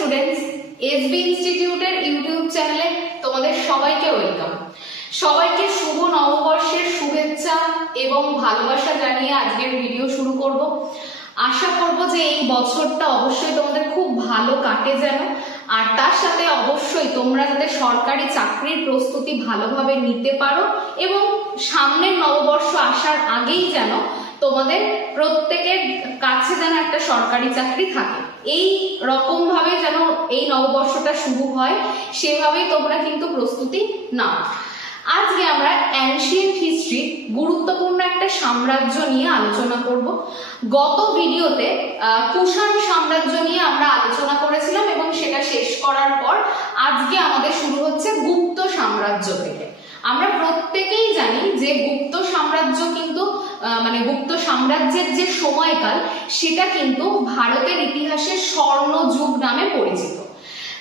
Students SB ইনস্টিটিউটের YouTube চ্যানেলে তোমাদের সবাইকে ওয়েলকাম সবাইকে শুভ নববর্ষের শুভেচ্ছা এবং ভালোবাসা জানিয়ে আজকের ভিডিও শুরু করব। আশা করব যে এই বছরটা অবশ্যই তোমাদের খুব ভালো কাটে যেন, আর তার সাথে অবশ্যই তোমরা যাতে সরকারি চাকরির প্রস্তুতি ভালোভাবে নিতে পারো এবং সামনের নববর্ষ আসার আগেই যেন তোমাদের প্রত্যেকের কাছে যেন একটা সরকারি চাকরি থাকে। এই রকম ভাবে যেন এই নববর্ষটা শুরু হয়, সেভাবেই তোমরা কিন্তু প্রস্তুতি নাও। আজকে আমরা অ্যানশিয়েন্ট হিস্ট্রি গুরুত্বপূর্ণ একটা সাম্রাজ্য নিয়ে আলোচনা করব। গত ভিডিওতে কুষাণ সাম্রাজ্য নিয়ে আমরা আলোচনা করেছিলাম এবং সেটা শেষ করার পর আজকে আমাদের শুরু হচ্ছে গুপ্ত সাম্রাজ্য থেকে। আমরা প্রত্যেকেই জানি যে গুপ্ত সাম্রাজ্য কিন্তু মানে গুপ্ত সাম্রাজ্যের যে সময়কাল, সেটা কিন্তু ভারতের ইতিহাসে স্বর্ণ যুগ নামে পরিচিত।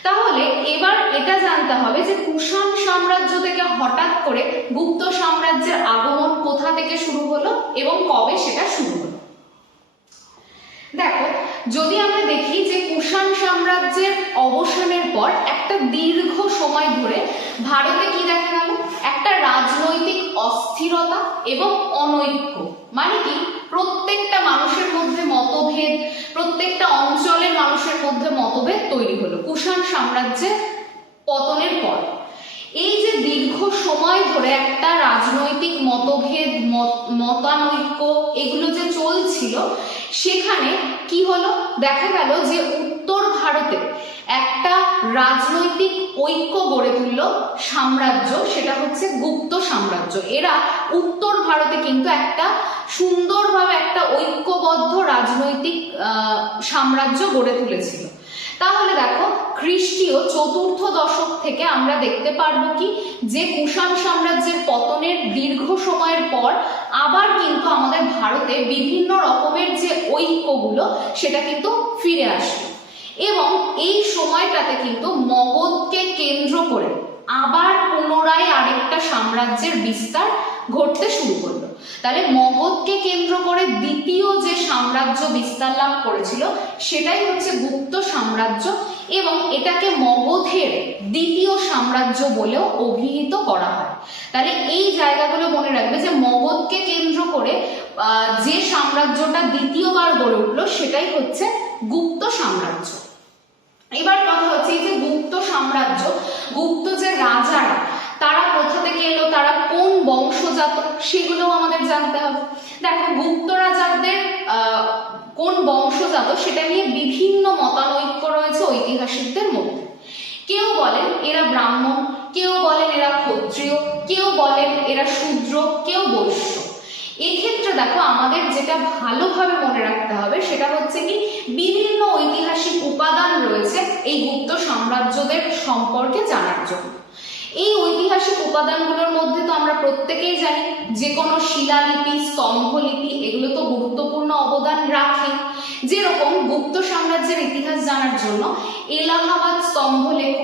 তাহলে এবার এটা জানতে হবে যে কুষাণ সাম্রাজ্য থেকে হঠাৎ করে গুপ্ত সাম্রাজ্যের আগমন কোথা থেকে শুরু হলো এবং কবে সেটা শুরু হলো? দেখো, যদি আমরা দেখি যে কুষাণ সাম্রাজ্যের অবসানের পর একটা দীর্ঘ সময় ধরে ভারতে কি দেখা গেল একটা রাজনৈতিক অস্থিরতা এবং অনৈক্য। মানে কি? প্রত্যেকটা মানুষের মধ্যে মতভেদ, প্রত্যেকটা অঞ্চলের মানুষের মধ্যে মতভেদ তৈরি হলো কুষাণ সাম্রাজ্যের পতনের পর। এই যে দীর্ঘ সময় ধরে একটা রাজনৈতিক মতভেদ, মত- মতানৈক্য এগুলো যে চলছিল সেখানে কি হলো? দেখা গেল যে উত্তর ভারতে একটা রাজনৈতিক ঐক্য গড়ে তুলল সাম্রাজ্য, সেটা হচ্ছে গুপ্ত সাম্রাজ্য। এরা উত্তর ভারতে কিন্তু একটা সুন্দরভাবে একটা ঐক্যবদ্ধ রাজনৈতিক সাম্রাজ্য গড়ে তুলেছিল। তাহলে দেখো খ্রিস্টীয় চতুর্থ দশক থেকে আমরা দেখতে পারব কি, যে কুষাণ সাম্রাজ্যের পতনের দীর্ঘ সময়ের পর আবার কিন্তু আমাদের ভারতে বিভিন্ন রকমের যে ঐক্যগুলো, সেটা কিন্তু ফিরে আসবে এবং এই সময়টাতে কিন্তু মগধকে কেন্দ্র করে আবার পুনরায় আরেকটা সাম্রাজ্যের বিস্তার ঘটতে শুরু করল। তাহলে মগধকে কেন্দ্র করে দ্বিতীয় যে সাম্রাজ্য বিস্তার লাভ করেছিল, সেটাই হচ্ছে গুপ্ত সাম্রাজ্য। এবং এটাকে মগধের দ্বিতীয় সাম্রাজ্য বলেও অভিহিত করা হয়। তাহলে এই জায়গাগুলো মনে রাখবে যে মগধকে কেন্দ্র করে যে সাম্রাজ্যটা দ্বিতীয়বার গড়ে উঠল সেটাই হচ্ছে গুপ্ত সাম্রাজ্য। এবার কথা হচ্ছে এই যে গুপ্ত সাম্রাজ্য, গুপ্ত যে রাজারা, তারা কোথা থেকে এলো, তারা কোন বংশজাত, সেগুলোও আমাদের জানতে হবে। দেখো, গুপ্ত রাজাদের কোন বংশজাত সেটা নিয়ে বিভিন্ন মতানৈক্য রয়েছে ঐতিহাসিকদের মধ্যে। কেউ বলেন এরা ব্রাহ্মণ, কেউ বলেন এরা ক্ষত্রিয়, কেউ বলেন এরা শূদ্র, কেউ বৈশ্য। এক্ষেত্রে দেখো, আমাদের যেটা ভালোভাবে মনে রাখতে হবে সেটা হচ্ছে কি, বিভিন্ন ঐতিহাসিক উপাদান রয়েছে এই গুপ্ত সাম্রাজ্যদের সম্পর্কে জানার জন্য। এই ঐতিহাসিক উপাদানগুলোর মধ্যে তো আমরা প্রত্যেকেই জানি যে কোনো শিলালিপি, স্তম্ভলিপি, এগুলো তো গুরুত্বপূর্ণ অবদান রাখে। যেরকম গুপ্ত সাম্রাজ্যের ইতিহাস জানার জন্য এলাহাবাদ স্তম্ভলেখ,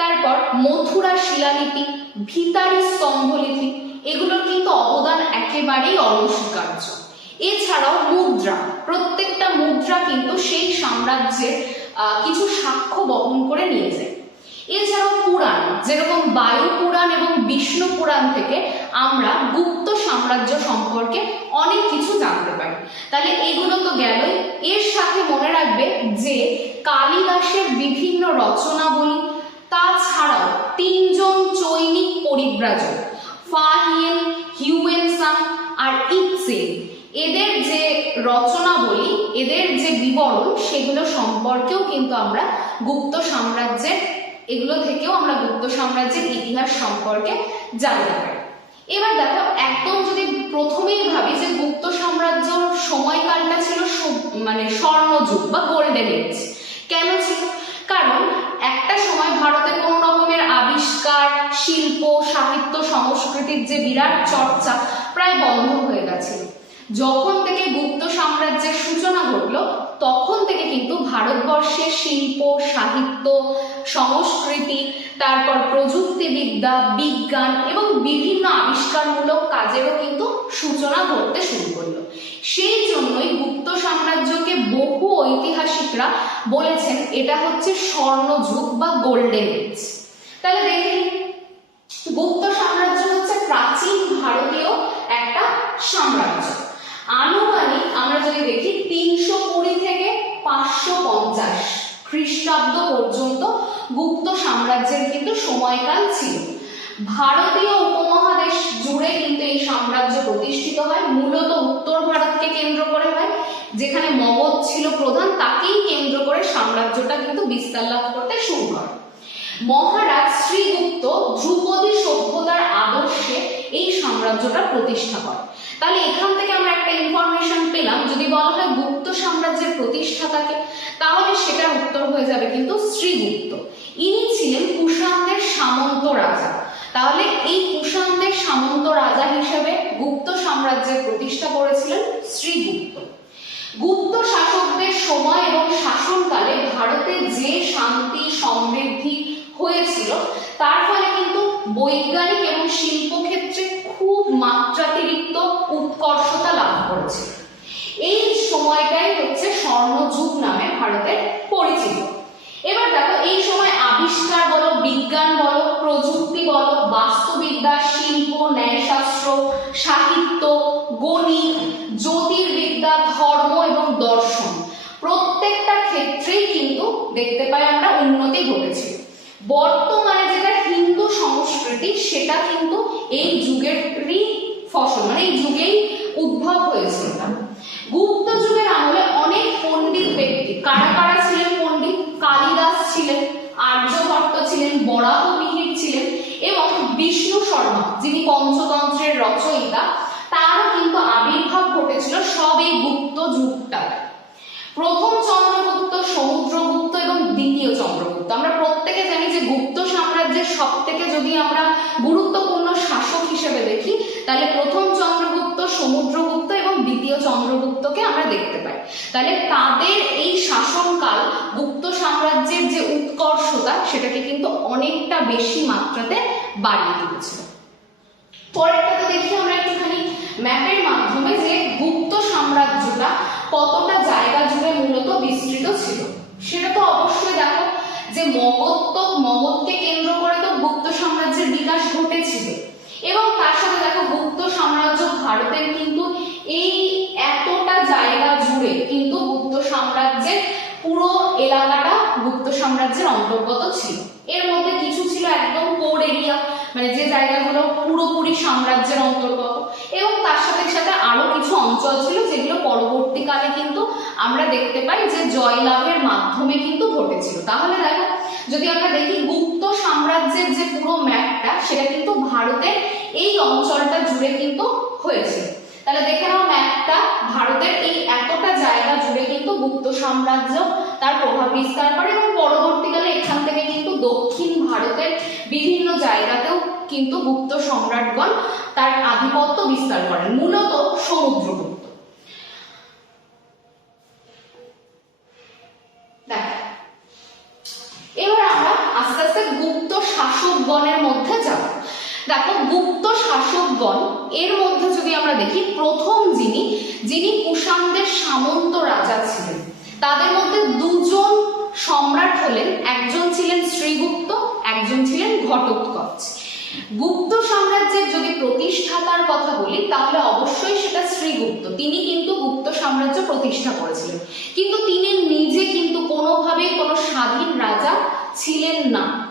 তারপর মথুরা শিলালিপি, ভিতারি স্তম্ভলিপি, এগুলোর কিন্তু অবদান একেবারেই অনস্বীকার্য এছাড়াও মুদ্রা, প্রত্যেকটা মুদ্রা কিন্তু সেই সাম্রাজ্যের কিছু সাক্ষ্য বহন করে নিয়ে যায়। এছাড়াও পুরাণ, যেরকম বায়ু পুরাণ এবং বিষ্ণু পুরাণ থেকে আমরা গুপ্ত সাম্রাজ্য সম্পর্কে অনেক কিছু জানতে পারি। তাহলে এগুলো তো গেলই। এর সাথে মনে রাখবে যে কালিদাসের বিভিন্ন রচনাবলী, তাছাড়াও তিনজন চৈনিক পরিব্রাজক ফাহিয়েন হিউয়েনসাং আর ইৎসেন এদের যে রচনাবলী, এদের যে বিবরণ, সেগুলো সম্পর্কেও কিন্তু আমরা গুপ্ত সাম্রাজ্যের এগুলো থেকেও আমরা গুপ্ত সাম্রাজ্যের ইতিহাস সম্পর্কে জানতে পারি। এবার দেখো, একদম যদি প্রথমেই ভাবি যে গুপ্ত সাম্রাজ্য সময়কালটা ছিল মানে স্বর্ণযুগ বা গোল্ডেন এজ কেন ছিল? কারণ একটা সময় ভারতে কোনো রকমের আবিষ্কার, শিল্প, সাহিত্য, সংস্কৃতির যে বিরাট চর্চা প্রায় বন্ধ হয়ে গেছিল। যখন থেকে গুপ্ত সাম্রাজ্যের সূচনা ঘটলো তখন থেকে কিন্তু ভারতবর্ষের শিল্প, সাহিত্য, সংস্কৃতি, তারপর প্রযুক্তিবিদ্যা, বিজ্ঞান এবং বিভিন্ন আবিষ্কারমূলক কাজেরও কিন্তু সূচনা ঘটতে শুরু করল সেই জন্যই গুপ্ত সাম্রাজ্যকে বহু ঐতিহাসিকরা বলেছেন এটা হচ্ছে স্বর্ণযুগ বা গোল্ডেন এজ তাহলে দেখে। গুপ্ত সাম্রাজ্য হচ্ছে প্রাচীন ভারতীয় একটা সাম্রাজ্য আনুমানিক আমরা যদি দেখি, তিনশো কুড়ি থেকে পাঁচশো পঞ্চাশ খ্রিস্টাব্দ পর্যন্ত গুপ্ত সাম্রাজ্যের কিন্তু সময়কাল ছিল। ভারতীয় উপমহাদেশ জুড়ে কিন্তু এই সাম্রাজ্য প্রতিষ্ঠিত হয়। মূলত উত্তর ভারতকে কেন্দ্র করে হয়। যেখানে মগধ ছিল প্রধান, তাকেই কেন্দ্র করে সাম্রাজ্যটা কিন্তু বিস্তার লাভ করতে শুরু করে মহারাজ শ্রীগুপ্ত ধ্রুপদী সভ্যতার আদর্শে এই সাম্রাজ্যটা প্রতিষ্ঠা করে তাহলে এখান থেকে আমরা একটা ইনফরমেশন পেলাম। যদি বলা হয় গুপ্ত সাম্রাজ্যের প্রতিষ্ঠাতাকে তাহলে সেটার উত্তর হয়ে যাবে কিন্তু শ্রীগুপ্ত। ইনি ছিলেন কুষাণদের সামন্ত রাজা। তাহলে এই কুষাণদের সামন্ত রাজা হিসেবে গুপ্ত সাম্রাজ্যের প্রতিষ্ঠা করেছিলেন শ্রীগুপ্ত। গুপ্ত শাসকদের সময় এবং শাসনকালে ভারতে যে শান্তি সমৃদ্ধি হয়েছিল, তার ফলে কিন্তু বৈজ্ঞানিক এবং শিল্পক্ষেত্রে খুব মাত্রাতিরিক্ত উৎকর্ষতা লাভ করেছিল এই সময়টাই হচ্ছে স্বর্ণযুগ নামে ভারতের পরিচিত। এবার দেখো, এই সময় আবিষ্কার বলো, বিজ্ঞান বলো, প্রযুক্তি বলো, বাস্তুবিদ্যা, শিল্প, ন্যায়শাস্ত্র, সাহিত্য, গণিত, জ্যোতির্বিদ্যা, ধর্ম এবং দর্শন, প্রত্যেকটা ক্ষেত্রেই কিন্তু দেখতে পাই আমরা উন্নতি ঘটেছে। বর্তমানে সংস্কৃতি সেটা কিন্তু এই যুগেরই ফসল মানে এই যুগেই উদ্ভব হয়েছিল গুপ্ত যুগের আমলে অনেক পণ্ডিত ব্যক্তি, কারা কারা ছিলেন পণ্ডিত? কালিদাস ছিলেন, আর্যভট্ট ছিলেন বরাহ মিহির ছিলেন এবং বিষ্ণু শর্মা, যিনি পঞ্চতন্ত্রের রচয়িতা, তারও কিন্তু আবির্ভাব ঘটেছিল সব এই গুপ্ত যুগটাতে প্রথম চন্দ্রগুপ্ত সমুদ্রগুপ্ত এবং দ্বিতীয় চন্দ্রগুপ্ত। আমরা প্রত্যেকে জানি যে গুপ্ত সাম্রাজ্যের সব থেকে যদি আমরা গুরুত্বপূর্ণ শাসক হিসেবে দেখি, তাহলে প্রথম চন্দ্রগুপ্ত, সমুদ্রগুপ্ত এবং দ্বিতীয় চন্দ্রগুপ্তকে আমরা দেখতে পাই। তাহলে তাদের এই শাসনকাল গুপ্ত সাম্রাজ্যের যে উৎকর্ষতা, সেটাকে কিন্তু অনেকটা বেশি মাত্রাতে বাড়িয়ে তুলেছিল পরেরটাতে দেখি আমরা একটুখানি ম্যাপের মাধ্যমে যে গুপ্ত সাম্রাজ্যটা কতটা জায়গা জুড়ে মূলত বিস্তৃত ছিল, সেটা তো অবশ্যই দেখো যে মগধ তো মগধকে কেন্দ্র করে তো গুপ্ত সাম্রাজ্যের বিকাশ ঘটেছিল। এবং তার সাথে দেখো গুপ্ত সাম্রাজ্য ভারতের কিন্তু এই এতটা জায়গা জুড়ে কিন্তু গুপ্ত সাম্রাজ্যের পুরো এলাকাটা গুপ্ত সাম্রাজ্যের অন্তর্গত ছিল। এর মধ্যে কিছু ছিল একদম কোর এরিয়া মানে যে জায়গাগুলো পুরোপুরি সাম্রাজ্যের অন্তর্গত এবং তার সাথে সাথে আরও কিছু অঞ্চল ছিল যেগুলো পরবর্তীকালে কিন্তু আমরা দেখতে পাই যে জয়লাভের মাধ্যমে কিন্তু ঘটেছিল। তাহলে দেখো, যদি আমরা দেখি গুপ্ত সাম্রাজ্যের যে পুরো ম্যাপটা, সেটা কিন্তু ভারতের এই অঞ্চলটা জুড়ে কিন্তু হয়েছে। তাহলে দেখে নাও ম্যাপটা, ভারতের এই এতটা জায়গা জুড়ে কিন্তু গুপ্ত সাম্রাজ্য তার প্রভাব বিস্তার করে এবং পরবর্তীকালে এখান থেকে কিন্তু দক্ষিণ ভারতের বিভিন্ন জায়গাতেও কিন্তু গুপ্ত সম্রাটগণ তার আধিপত্য বিস্তার করেন, মূলত সমুদ্রগুপ্ত। দেখো গুপ্ত শাসকগণ, এর মধ্যে যদি আমরা দেখি, প্রথম যিনি যিনি কুষাণদের সামন্ত রাজা ছিলেন। তাদের মধ্যে দুজন সম্রাট হলেন, একজন ছিলেন শ্রীগুপ্ত, একজন ছিলেন ঘটোৎকচ। গুপ্ত সাম্রাজ্যের যদি প্রতিষ্ঠাতার কথা বলি, তাহলে অবশ্যই সেটা শ্রীগুপ্ত। তিনি কিন্তু গুপ্ত সাম্রাজ্য প্রতিষ্ঠা করেছিলেন। কিন্তু তিনি নিজে কিন্তু কোনোভাবেই কোনো স্বাধীন রাজা ছিলেন না।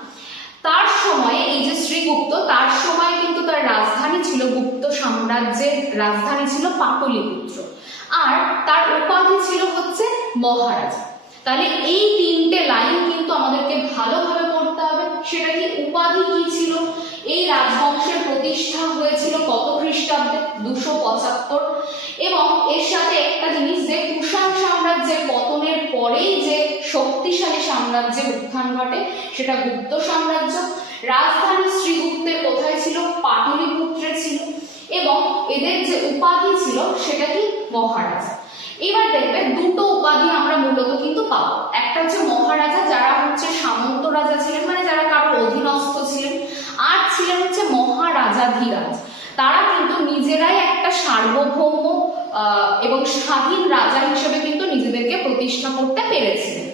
তার সময়ে এই যে শ্রীগুপ্ত, তার সময় কিন্তু তার রাজধানী ছিল গুপ্ত সাম্রাজ্যের রাজধানী ছিল পাটলিপুত্র। আর তার উপাধি ছিল হচ্ছে মহারাজা। তাহলে এই তিনটে লাইন কিন্তু আমাদেরকে ভালোভাবে পড়তে হবে। সেটা কি উপাধি কি ছিল? এই রাজবংশের প্রতিষ্ঠা হয়েছিল কত খ্রিস্টাব্দে? দুশো পঁচাত্তর। এবং এর সাথে একটা জিনিস, যে কুষাণ সাম্রাজ্যের পতনের পরেই যে শক্তিশালী সাম্রাজ্যের উত্থান ঘটে, সেটা গুপ্ত সাম্রাজ্য। রাজধানী শ্রীগুপ্তের কোথায় ছিল? পাটলিপুত্রে ছিল। এবং এদের যে উপাধি ছিল, সেটা কি? মহারাজা। এবার দেখবে দুটো উপাধি আমরা মূলত কিন্তু পাবো। একটা হচ্ছে মহারাজা, যারা হচ্ছে সামন্ত রাজা ছিলেন মানে যারা কারোর অধীনস্থ ছিলেন হচ্ছে মহারাজাধিরাজ। তারা কিন্তু নিজেরাই একটা সার্বভৌম এবং স্বাধীন রাজা হিসেবে কিন্তু নিজেদেরকে প্রতিষ্ঠা করতে পেরেছিলেন।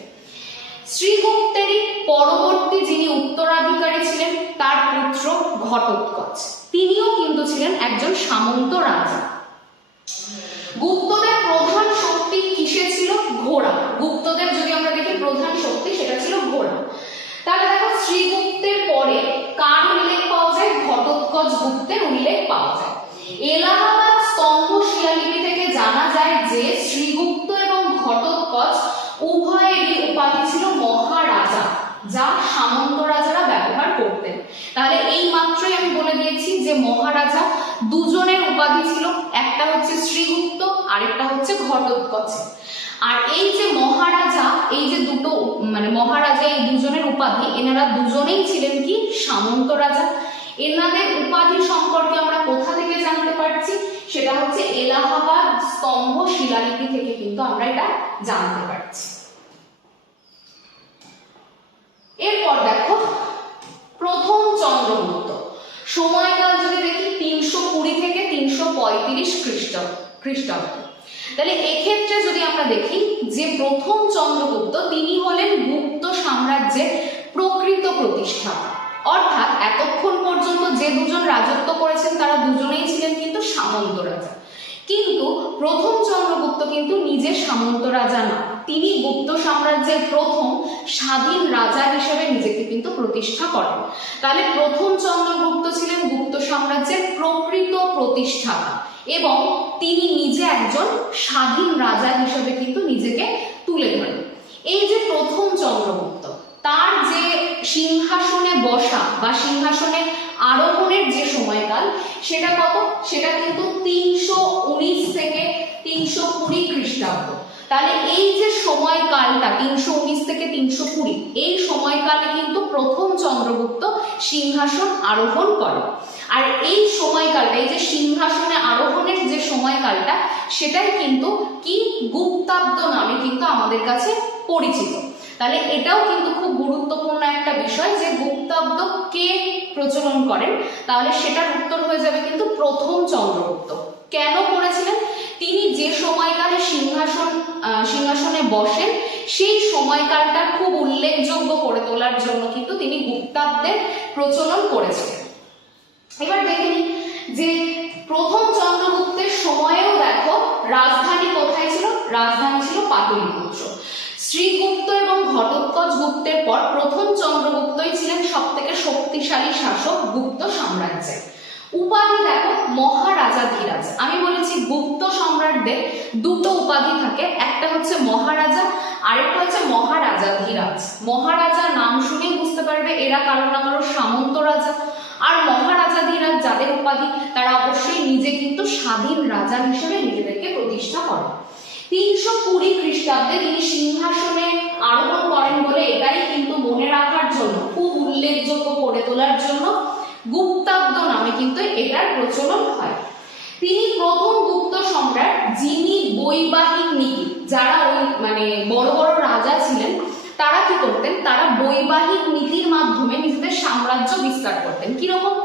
শ্রীগুপ্তেরই পরবর্তী যিনি উত্তরাধিকারী ছিলেন, তার পুত্র ঘটোৎকচ। তিনিও কিন্তু ছিলেন একজন সামন্ত রাজা। গুপ্তদের প্রধান শক্তি কিসে ছিল? ঘোড়া। গুপ্তদের যদি আমরা দেখি প্রধান শক্তি সেটা ছিল ঘোড়া তাহলে দেখো শ্রীগুপ্তের পরে কার উল্লেখ পাওয়া যায় গুপ্তের উল্লেখ পাওয়া যায়। এলাহাবাদ স্তম্ভ শিলালিপি থেকে জানা যায় যে শ্রীগুপ্ত এবং ঘটোৎকচ উভয়েরই উপাধি ছিল মহারাজা, যা সামন্ত রাজারা ব্যবহার করতেন। তাহলে এই মাত্রই আমি বলে দিয়েছি যে মহারাজা দুজনের উপাধি ছিল, একটা হচ্ছে শ্রীগুপ্ত, আরেকটা হচ্ছে ঘটোৎকচের আর এই যে মহারাজা, এই যে দুটো মানে মহারাজা এই দুজনের উপাধি, এনারা দুজনেই ছিলেন কি? সামন্ত রাজা এনাদের উপাধি সম্পর্কে আমরা কোথা থেকে জানতে পারছি? সেটা হচ্ছে এলাহাবাদ স্তম্ভ শিলালিপি থেকে কিন্তু আমরা এটা জানতে পারছি। এরপর দেখো, প্রথম চন্দ্রগুপ্ত। সময়কাল যদি দেখি, তিনশো কুড়ি থেকে তিনশো পঁয়ত্রিশ খ্রিস্ট, খ্রিস্টাব্দ। তাহলে এক্ষেত্রে যদি আমরা দেখি, যে প্রথম চন্দ্রগুপ্ত, তিনি হলেন গুপ্ত সাম্রাজ্যের প্রকৃত প্রতিষ্ঠাতা। অর্থাৎ এতক্ষণ পর্যন্ত যে দুজন রাজত্ব করেছেন, তারা দুজনেই ছিলেন কিন্তু সামন্ত রাজা। কিন্তু প্রথম চন্দ্রগুপ্ত কিন্তু নিজে সামন্ত রাজা না। তিনি গুপ্ত সাম্রাজ্যের প্রথম স্বাধীন রাজা হিসেবে নিজেকে কিন্তু প্রতিষ্ঠা করেন। তাহলে প্রথম চন্দ্রগুপ্ত ছিলেন গুপ্ত সাম্রাজ্যের প্রকৃত প্রতিষ্ঠাতা এবং তিনি নিজে একজন স্বাধীন রাজা হিসেবে কিন্তু নিজেকে তুলে ধরেন। এই যে প্রথম চন্দ্রগুপ্ত, তার যে সিংহাসনে বসা বা সিংহাসনে আরোহণের যে সময়কাল, সেটা কত? সেটা কিন্তু তিনশো উনিশ থেকে তিনশো কুড়ি খ্রিস্টাব্দ। তাহলে এই যে সময়কালটা, তিনশো উনিশ থেকে তিনশো কুড়ি, এই সময়কালে কিন্তু প্রথম চন্দ্রগুপ্ত সিংহাসন আরোহণ করে আর এই সময়কালটা, এই যে সিংহাসনে আরোহণের যে সময়কালটা, সেটাই কিন্তু কি গুপ্তাব্দ নামে কিন্তু আমাদের কাছে পরিচিত। তাহলে এটাও কিন্তু খুব গুরুত্বপূর্ণ একটা বিষয় যে গুপ্তাব্দ কে প্রচলন করেন। তাহলে সেটার উত্তর হয়ে যাবে কিন্তু প্রথম চন্দ্রগুপ্ত। কেন করেছিলেন? তিনি যে সময়কালে সিংহাসন সিংহাসনে বসেন, সেই সময়কালটা খুব উল্লেখযোগ্য করে তোলার জন্য কিন্তু তিনি গুপ্তাব্দের প্রচলন করেছিলেন এবার দেখে যে প্রথম চন্দ্রগুপ্তের সময়েও দেখো রাজধানী কোথায় ছিল? রাজধানী ছিল পাটলিপুত্র। শ্রীগুপ্ত গুপ্তের পর প্রথম চন্দ্রগুপ্তই ছিলেন সব থেকে শক্তিশালী শাসক গুপ্ত সাম্রাজ্যের উপাধি দেখো মহারাজাধিরাজ আমি বলেছি গুপ্ত সম্রাটদের দুটো উপাধি থাকে, একটা হচ্ছে মহারাজা, আরেকটা হচ্ছে মহারাজাধিরাজ মহারাজা নাম শুনেই বুঝতে পারবে এরা কারও না কারও সামন্ত রাজা। আর মহারাজাধিরাজ যাদের উপাধি, তারা অবশ্যই নিজে কিন্তু স্বাধীন রাজা হিসেবে নিজেদেরকে প্রতিষ্ঠা করেন তিনশো কুড়ি খ্রিস্টাব্দে তিনি সিংহাসনে আরোহণ করেন বলে এটাই কিন্তু মনে রাখার জন্য, খুব উল্লেখযোগ্য করে তোলার জন্য গুপ্তাব্দ নামে কিন্তু এটার প্রচলন হয়। তিনি প্রথম গুপ্ত সম্রাট যিনি বৈবাহিক নীতি, যারা ওই মানে বড় বড় রাজা ছিলেন, তারা কি করতেন? তারা বৈবাহিক নীতির মাধ্যমে নিজেদের সাম্রাজ্য বিস্তার করতেন। কীরকম?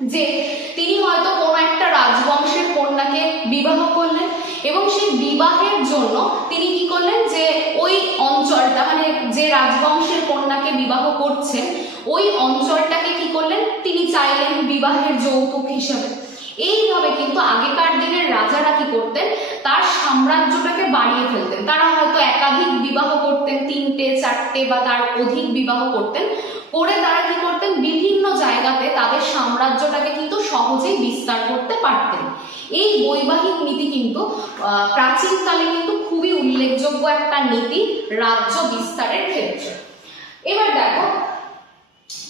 যে তিনি হয়তো কোনো একটা রাজবংশের কন্যাকে বিবাহ করলেন এবং সেই বিবাহের জন্য তিনি কি করলেন যে ওই অঞ্চলটা মানে যে রাজবংশের কন্যাকে বিবাহ করছেন, ওই অঞ্চলটাকে কি করলেন? তিনি চাইলেন বিবাহের যৌতুক হিসাবে। এইভাবে কিন্তু আগেকার দিনের রাজারা কি করতেন? তার সাম্রাজ্যটাকে বাড়িয়ে ফেলতেন। তারা হয়তো একাধিক বিবাহ করতেন, তিনটে, চারটে, বা তার অধিক বিবাহ করতেন। করে তারা কি করতেন? বিভিন্ন জায়গাতে তাদের সাম্রাজ্যটাকে কিন্তু সহজেই বিস্তার করতে পারতেন। এই বৈবাহিক নীতি কিন্তু প্রাচীনকালে কিন্তু খুবই উল্লেখযোগ্য একটা নীতি রাজ্য বিস্তারের ক্ষেত্রে। এবার দেখো,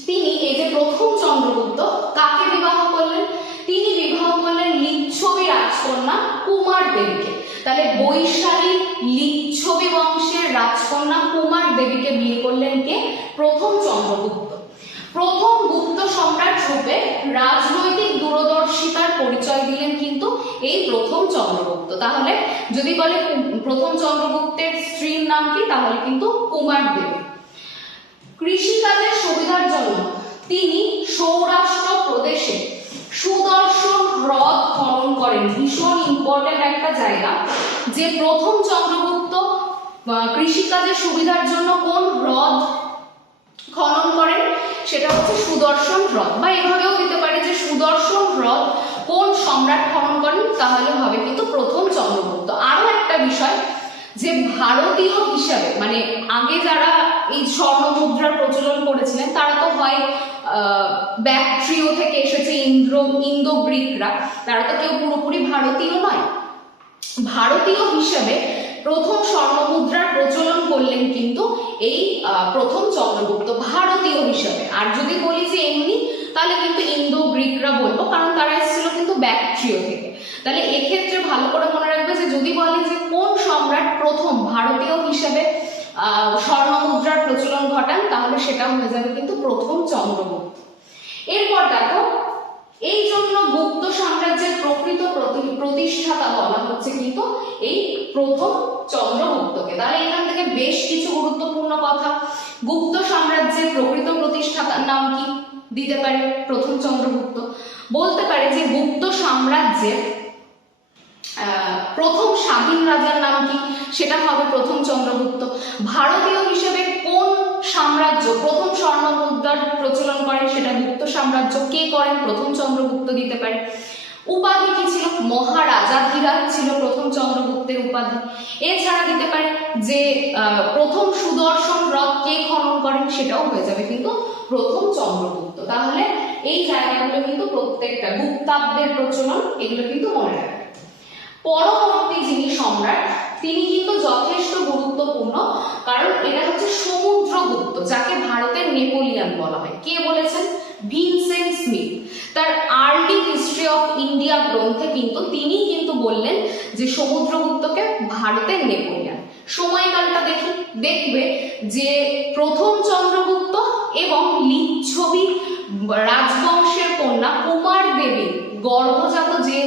তিনি এই যে প্রথম চন্দ্রগুপ্ত কাকে বিবাহ করলেন? তিনি বিবাহ করলেন লিচ্ছবি রাজকন্যা কুমার দেবীকে তাহলে বৈশালী লিচ্ছবি বংশের রাজকন্যা কুমার দেবীকে বিয়ে করলেন কে? প্রথম চন্দ্রগুপ্ত। প্রথম গুপ্ত সম্রাট রূপে রাজনৈতিক দূরদর্শিতার পরিচয় দিলেন কিন্তু এই প্রথম চন্দ্রগুপ্ত। তাহলে যদি বলে প্রথম চন্দ্রগুপ্তের স্ত্রীর নাম কি? তাহলে কিন্তু কুমার দেবী। কৃষিকাজের সুবিধার জন্য তিনি সৌরাষ্ট্র প্রদেশে সুদর্শন হ্রদ খনন করেন। ভীষণ ইম্পর্টেন্ট একটা জায়গা। যে প্রথম চন্দ্রগুপ্ত কৃষিকাজের সুবিধার জন্য কোন হ্রদ খনন করেন? সেটা হচ্ছে সুদর্শন হ্রদ। বা এভাবেও দিতে পারে যে সুদর্শন হ্রদ কোন সম্রাট খনন করেন, তাহলে হবে কিন্তু প্রথম চন্দ্রগুপ্ত। আরও একটা বিষয় যে ভারতীয় হিসাবে মানে আগে যারা এই স্বর্ণ মুদ্রার প্রচলন করেছিলেন, তারা তো হয় ব্যাকট্রিও থেকে এসেছে ইন্দ্র ইন্দো গ্রিকরা তারা তো কেউ পুরোপুরি ভারতীয় নয়। ভারতীয় হিসেবে প্রথম স্বর্ণমুদ্রার প্রচলন করলেন কিন্তু এই প্রথম চন্দ্রগুপ্ত, ভারতীয় হিসেবে। আর যদি বলি যে এমনি তাহলে কিন্তু ইন্দো গ্রিকরা বলব কারণ তারা এসেছিল কিন্তু ব্যাকট্রিয় থেকে। তাহলে এক্ষেত্রে ভালো করে মনে রাখবে যে যদি বলে যে কোন সম্রাট প্রথম ভারতীয় হিসেবে আহ, স্বর্ণমুদ্রার প্রচলন ঘটান তাহলে সেটা হয়ে যাবে কিন্তু প্রথম চন্দ্রগুপ্ত। এরপর দেখো এই জন্য গুপ্ত সাম্রাজ্যের প্রকৃত প্রতি- প্রতিষ্ঠাতা বলা হচ্ছে কিন্তু এই প্রথম চন্দ্রগুপ্তকে। তাহলে এখান থেকে বেশ কিছু গুরুত্বপূর্ণ কথা। গুপ্ত সাম্রাজ্যের প্রকৃত প্রতিষ্ঠাতার নাম কি? দিতে পারে প্রথম চন্দ্রগুপ্ত। বলতে পারে যে গুপ্ত সাম্রাজ্যের প্রথম স্বাধীন রাজার নাম কি? সেটা হবে প্রথম চন্দ্রগুপ্ত। ভারতীয় হিসেবে কোন সাম্রাজ্য প্রথম স্বর্ণ মুদ্রার প্রচলন করে? সেটা গুপ্ত সাম্রাজ্য। কে করেন? প্রথম চন্দ্রগুপ্ত দিতে পারে। উপাধি কি ছিল? মহারাজাধিরাজ ছিল প্রথম চন্দ্রগুপ্তের উপাধি। এছাড়া দিতে পারে যে প্রথম সুদর্শন হ্রদ কে খনন করেন সেটাও হয়ে যাবে কিন্তু প্রথম চন্দ্রগুপ্ত। তাহলে এই জায়গাগুলো কিন্তু প্রত্যেকটা গুপ্তাব্দের প্রচলন, এগুলো কিন্তু মনে রাখবে। পরবর্তী যিনি সম্রাট, তিনি কিন্তু যথেষ্ট গুরুত্বপূর্ণ, কারণ এটা হচ্ছে সমুদ্রগুপ্ত, যাকে ভারতের নেপোলিয়ান বলা হয়। কে বলেছেন? Vincent Smith. তার আর্লি হিস্ট্রি অফ ইন্ডিয়া গ্রন্থে কিন্তু তিনি কিন্তু বললেন যে সমুদ্রগুপ্তকে ভারতের নেপোলিয়ান। সময়কালটা দেখি দেখবে যে প্রথম চন্দ্রগুপ্ত এবং লিচ্ছবি রাজবংশের কন্যা কুমার দেবী, গর্ভজাত যে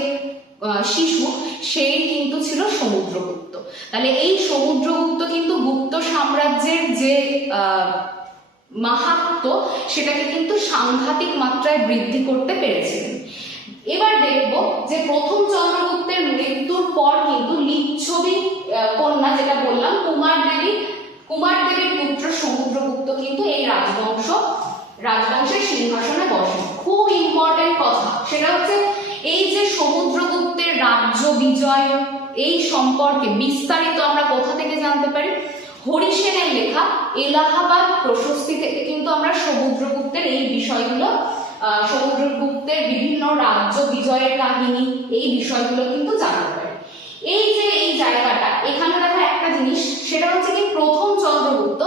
শিশু সেই কিন্তু ছিল সমুদ্রগুপ্ত। তাহলে এই সমুদ্রগুপ্ত কিন্তু গুপ্ত সাম্রাজ্যের যে মাহাত্ম সেটাকে কিন্তু সাংঘাতিক মাত্রায় বৃদ্ধি করতে পেরেছিলেন এবার দেখব যে প্রথম চন্দ্রগুপ্তের মৃত্যুর পর কিন্তু লিচ্ছবি কন্যা যেটা বললাম কুমার দেবী কুমার দেবীর পুত্র সমুদ্রগুপ্ত কিন্তু এই রাজবংশ, রাজবংশের সিংহাসনে বসেন। খুব ইম্পর্টেন্ট কথা, সেটা হচ্ছে এই যে সমুদ্রগুপ্তের রাজ্য বিজয়, এই সম্পর্কে বিস্তারিত আমরা কোথা থেকে জানতে পারি? হরিসেনের লেখা এলাহাবাদ প্রশস্তি থেকে। কিন্তু আমরা সমুদ্রগুপ্তের এই বিষয়গুলো সমুদ্রগুপ্তের বিভিন্ন রাজ্য বিজয়ের কাহিনী, এই বিষয়গুলো কিন্তু জানতে পারি। এই যে এই জায়গাটা, এখানে দেখো একটা জিনিস, সেটা হচ্ছে কি প্রথম চন্দ্রগুপ্ত,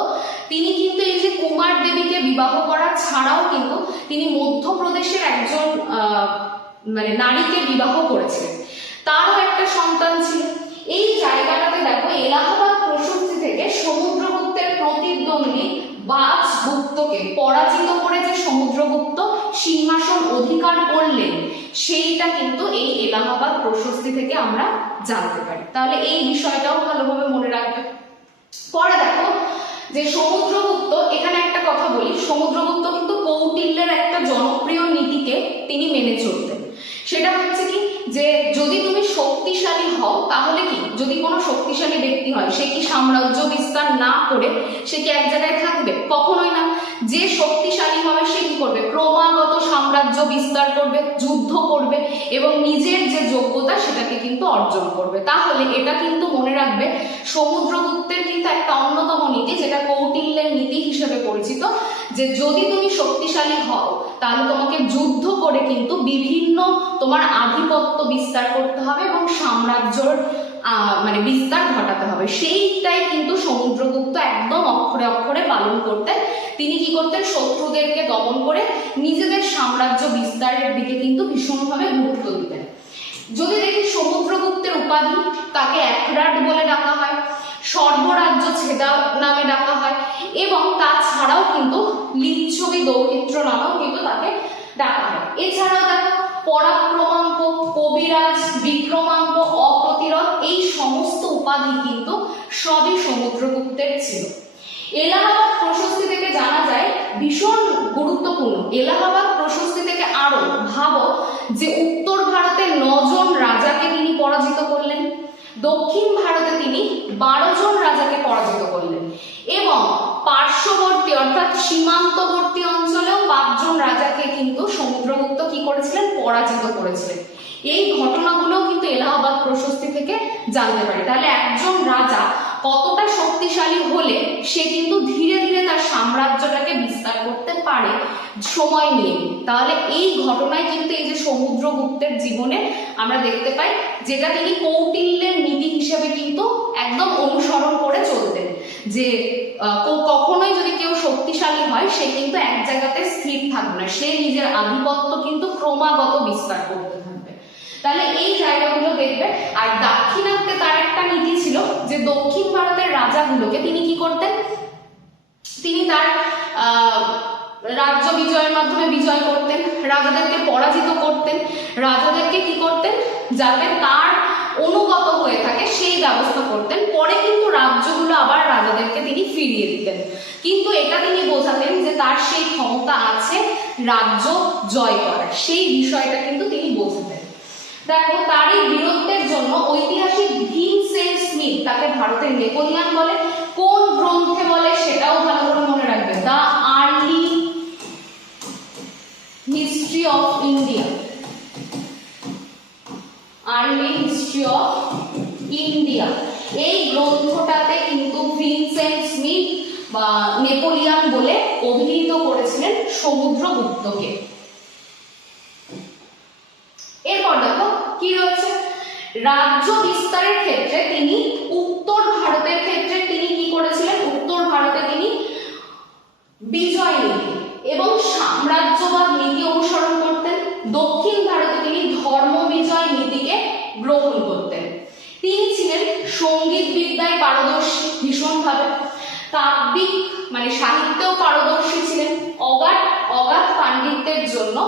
তিনি কিন্তু এই যে কুমার দেবীকে বিবাহ করা ছাড়াও কিন্তু তিনি মধ্যপ্রদেশের একজন মানে নারীকে বিবাহ করেছিলেন। তারও একটা সন্তান ছিল। এই জায়গাটাতে দেখো এলাহাবাদ প্রশস্তি থেকে সমুদ্রগুপ্তের প্রতিদ্বন্দ্বী বাজগুপ্তকে পরাজিত করে যে সমুদ্রগুপ্ত সিংহাসন অধিকার করলেন সেইটা কিন্তু এই এলাহাবাদ প্রশস্তি থেকে আমরা জানতে পারি। তাহলে এই বিষয়টাও ভালোভাবে মনে রাখবে। পরে দেখো যে সমুদ্রগুপ্ত, এখানে একটা কথা বলি, সমুদ্রগুপ্ত কিন্তু কৌটিল্যের একটা জনপ্রিয় নীতিকে তিনি মেনে চলতেন। সেটা হচ্ছে কি, যে যদি তুমি শক্তিশালী হও, তাহলে কি, যদি কোনো শক্তিশালী ব্যক্তি হয়, সে কি সাম্রাজ্য বিস্তার না করে, সে কি এক জায়গায় থাকবে? কখনোই না। যে শক্তিশালী হবে, সে কি করবে? ক্রমাগত সাম্রাজ্য বিস্তার করবে, যুদ্ধ করবে, এবং নিজের যে যোগ্যতা সেটাকে কিন্তু অর্জন করবে। তাহলে এটা কিন্তু মনে রাখবে, সমুদ্রগুপ্তের কিন্তু একটা অন্যতম নীতি, যেটা কৌটিল্যের নীতি হিসেবে পরিচিত, যে যদি তুমি শক্তিশালী হও, তাহলে তোমাকে যুদ্ধ করে কিন্তু বিভিন্ন তোমার আধিপত্য বিস্তার করতে হবে এবং সাম্রাজ্যর মানে বিস্তার ঘটাতে হবে। সেইটাই কিন্তু সমুদ্রগুপ্ত একদম অক্ষরে অক্ষরে পালন করতেন তিনি কি করতেন? শত্রুদেরকে দমন করে নিজেদের সাম্রাজ্য বিস্তারের দিকে কিন্তু ভীষণভাবে গুরুত্ব দিতেন। যদি দেখি সমুদ্রগুপ্তের উপাধি, তাকে একরাট বলে ডাকা হয় সর্বরাজ্য ছেদা নামে ডাকা হয়, এবং তাছাড়াও কিন্তু লিচ্ছবি দৌহিত্র নামেও কিন্তু তাকে ডাকা হয়। এছাড়াও দেখো, পরাক্রমাঙ্ক, কবিরাজ, বিক্রমাঙ্ক, অপ্রতিরোধ, এই সমস্ত উপাধি কিন্তু সবই সমুদ্রগুপ্তের ছিল। এলাহাবাদ প্রশস্তি থেকে জানা যায়, ভীষণ গুরুত্বপূর্ণ। এলাহাবাদ প্রশস্তি থেকে আরও ভাবো যে উত্তর ভারতের নজন রাজাকে তিনি পরাজিত করলেন দক্ষিণ ভারতে তিনি বারো জন রাজাকে পরাজিত করলেন এবং পার্শ্ববর্তী অর্থাৎ সীমান্তবর্তী অঞ্চলেও পাঁচজন রাজাকে কিন্তু সমুদ্রগুপ্ত কি করেছিলেন? পরাজিত করেছিলেন। এই ঘটনাগুলো কিন্তু এলাহাবাদ প্রশস্তি থেকে জানতে পারি। তাহলে একজন রাজা কতটা শক্তিশালী হলে সে কিন্তু ধীরে ধীরে তার সাম্রাজ্যটাকে বিস্তার করতে পারে সময় নিয়ে। তাহলে এই ঘটনায় কিন্তু এই যে সমুদ্রগুপ্তের জীবনে আমরা দেখতে পাই, যেটা তিনি কৌটিল্যের নীতি হিসেবে কিন্তু একদম অনুসরণ করে চলতেন। যে কখনোই যদি কেউ শক্তিশালী হয়, সে কিন্তু এক জায়গাতে স্থির থাকবে না। সে নিজের আধিপত্য কিন্তু ক্রমাগত বিস্তার করতে থাকবে তাহলে এই জায়গাগুলো দেখবে। আর দাক্ষিণাত্যে তার একটা নীতি ছিল যে দক্ষিণ ভারতের রাজাগুলোকে তিনি কি করতেন? তিনি তার রাজ্য বিজয়ের মাধ্যমে বিজয় করতেন, রাজাদেরকে পরাজিত করতেন, রাজাদেরকে কি করতেন? যাতে তার অনুগত হয়ে থাকে সেই ব্যবস্থা করতেন। পরে কিন্তু রাজ্যগুলো আবার রাজাদেরকে তিনি ফিরিয়ে দিতেন। কিন্তু এটা তিনি বোঝাতেন যে তার সেই ক্ষমতা আছে রাজ্য জয় করার। সেই বিষয়টা কিন্তু তিনি বোঝাতেন। দেখো তার এই বীরত্বের জন্য ঐতিহাসিক ভিনসেন্ট স্মিথ, তাকে ভারতের নেপোলিয়ান বলে, কোন গ্রন্থে বলে সেটাও ভালো করে মনে রাখবে। The early history of India. Early history of India. এই গ্রন্থটাতে কিন্তু ভিনসেন্ট স্মিথ বা নেপোলিয়ান বলে অভিহিত করেছিলেন সমুদ্রগুপ্তকে এরপর দেখো কি রয়েছে রাজ্য বিস্তারের ক্ষেত্রে তিনি উত্তর ভারতের ক্ষেত্রে তিনি কি করেছিলেন? উত্তর ভারতে তিনি বিজয় নীতি এবং সাম্রাজ্যবাদ নীতি অনুসরণ করতেন। দক্ষিণ ভারতে তিনি ধর্ম বিজয় নীতিকে গ্রহণ করতেন। তিনি ছিলেন সংগীত বিদ্যায় পারদর্শী ভীষণভাবে। কাব্যিক মানে সাহিত্যেও পারদর্শী পাণ্ডিত্যের জন্য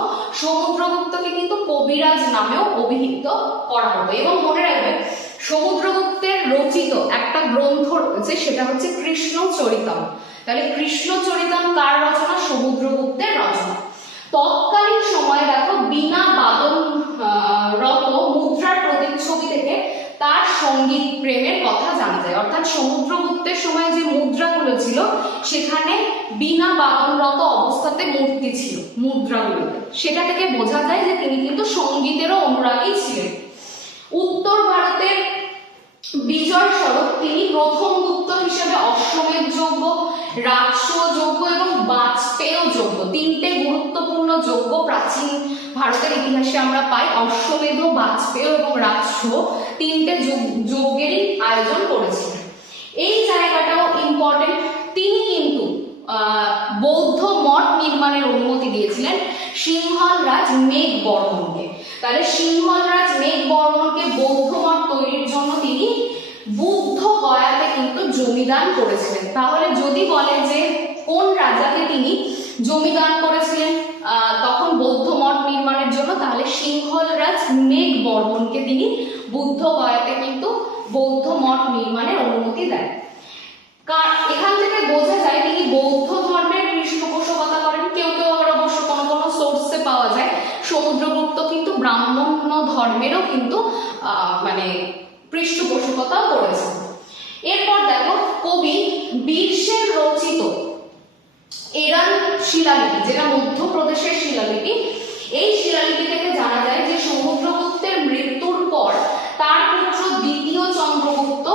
সমুদ্রগুপ্তকে কিন্তু কবিরাজ নামেও অভিহিত করা হতো। এবং মনে রাখবে, সমুদ্রগুপ্তের রচিত একটা গ্রন্থ রয়েছে, সেটা হচ্ছে কৃষ্ণ চরিতম। তাহলে কৃষ্ণ চরিতম কার রচনা? সমুদ্রগুপ্তের রচনা। তৎকালীন সময়ে দেখো, বিনা বাদন রত মুদ্রার প্রতিচ্ছবি থেকে তার সংগীত প্রেমের কথা জানা যায়। অর্থাৎ সমুদ্রগুপ্তের সময় যে মুদ্রাগুলো ছিল, সেখানে বিনা বাদনরত অবস্থাতে মূর্তি ছিল, মুদ্রাগুলো। সেটা থেকে বোঝা যায় যে তিনি কিন্তু সঙ্গীতেরও অনুরাগী ছিলেন। উত্তর ভারতের বিজয় স্বরূপ তিনি প্রথম গুপ্ত হিসেবে অশ্বমেধ যোগ্য, রাজস্ব যোগ্য এবং বাজপেয় যোগ্য, তিনটে গুরুত্বপূর্ণ যোগ্য প্রাচীন ভারতের ইতিহাসে আমরা পাই অশ্বমেধ, বাজপেয় এবং রাজস্ব তিনটে যজ্ঞ- যজ্ঞেরই আয়োজন করেছিলেন এই জায়গাটাও ইম্পর্টেন্ট তিনি কিন্তু বৌদ্ধ মঠ নির্মাণের অনুমতি দিয়েছিলেন সিংহল রাজ মেঘ বর্মনকে তাহলে সিংহল রাজ মেঘ বর্মনকে বৌদ্ধ মঠ তৈরির জন্য তিনি বুদ্ধ গয়াতে কিন্তু জমিদান করেছিলেন। তাহলে যদি বলে যে কোন রাজাকে তিনি জমিদান করেছিলেন তখন বৌদ্ধ মঠ নির্মাণের জন্য তাহলে সিংহল রাজ মেঘ বর্মনকে তিনি বুদ্ধ গয়াতে কিন্তু বৌদ্ধ মঠ নির্মাণের অনুমতি দেন। কার- এখান থেকে বোঝা যায় তিনি বৌদ্ধ ধর্মের পৃষ্ঠপোষকতা করেন। কেউ কেউ আবার অবশ্য কোনো কোনো সোর্সে পাওয়া যায়। সমুদ্রগুপ্ত কিন্তু ব্রাহ্মণ্য ধর্মেরও কিন্তু মানে পৃষ্ঠপোষকতা করেছেন। এরপর দেখো, কবি বীরসেন রচিত এরান শিলালিপি, যেটা মধ্যপ্রদেশের শিলালিপি এই শিলালিপি থেকে জানা যায় যে সমুদ্রগুপ্তের মৃত্যুর পর তার পুত্র দ্বিতীয় চন্দ্রগুপ্ত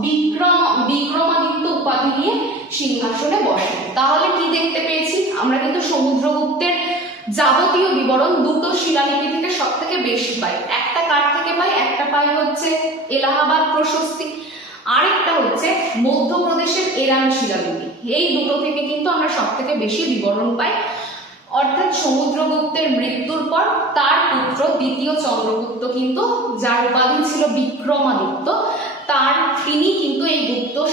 বিক্রম, বিক্রমাদিত্য উপাধি নিয়ে সিংহাসনে বসেন। তাহলে কি দেখতে পেয়েছি? আমরা কিন্তু সমুদ্রগুপ্তের যাবতীয় বিবরণ দুটো শিলালিপি থেকে সব থেকে বেশি পাই। একটা কার থেকে পাই? একটা পাই হচ্ছে এলাহাবাদ প্রশস্তি। আরেকটা হচ্ছে মধ্যপ্রদেশের এরান শিলালিপি। এই দুটো থেকে কিন্তু আমরা সব থেকে বেশি বিবরণ পাই। অর্থাৎ সমুদ্রগুপ্তের মৃত্যুর পর তার পুত্র দ্বিতীয় চন্দ্রগুপ্ত কিন্তু, যার উপাধি ছিল বিক্রমাদিত্য, তার তিনি কিন্তু এই গুপ্ত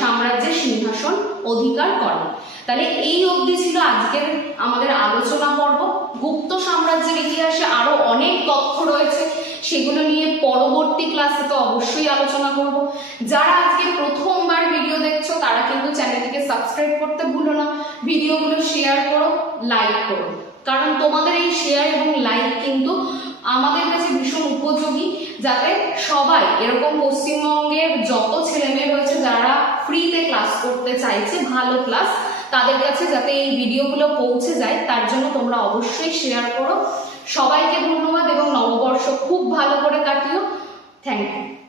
সাম্রাজ্যের সিংহাসন অধিকার করেন। তাহলে এই অবধি ছিল আজকের আমাদের আলোচনা পর্ব। গুপ্ত সাম্রাজ্যের ইতিহাসে আরও অনেক তথ্য রয়েছে। সেগুলো নিয়ে পরবর্তী ক্লাসে তো অবশ্যই আলোচনা করব। যারা আজকে প্রথমবার ভিডিও দেখছ, তারা কিন্তু চ্যানেলটিকে সাবস্ক্রাইব করতে ভুলো না। ভিডিওগুলো শেয়ার করো লাইক করো। কারণ তোমাদের এই শেয়ার এবং লাইক কিন্তু আমাদের কাছে ভীষণ উপযোগী, যাতে সবাই এরকম পশ্চিমবঙ্গের যত ছেলেমেয়ে রয়েছে, যারা ফ্রিতে ক্লাস করতে চাইছে, ভালো ক্লাস তাদের কাছে যাতে এই ভিডিওগুলো পৌঁছে যায়, তার জন্য তোমরা অবশ্যই শেয়ার করো। সবাইকে ধন্যবাদ এবং নববর্ষ খুব ভালো করে কাটিও। Thank you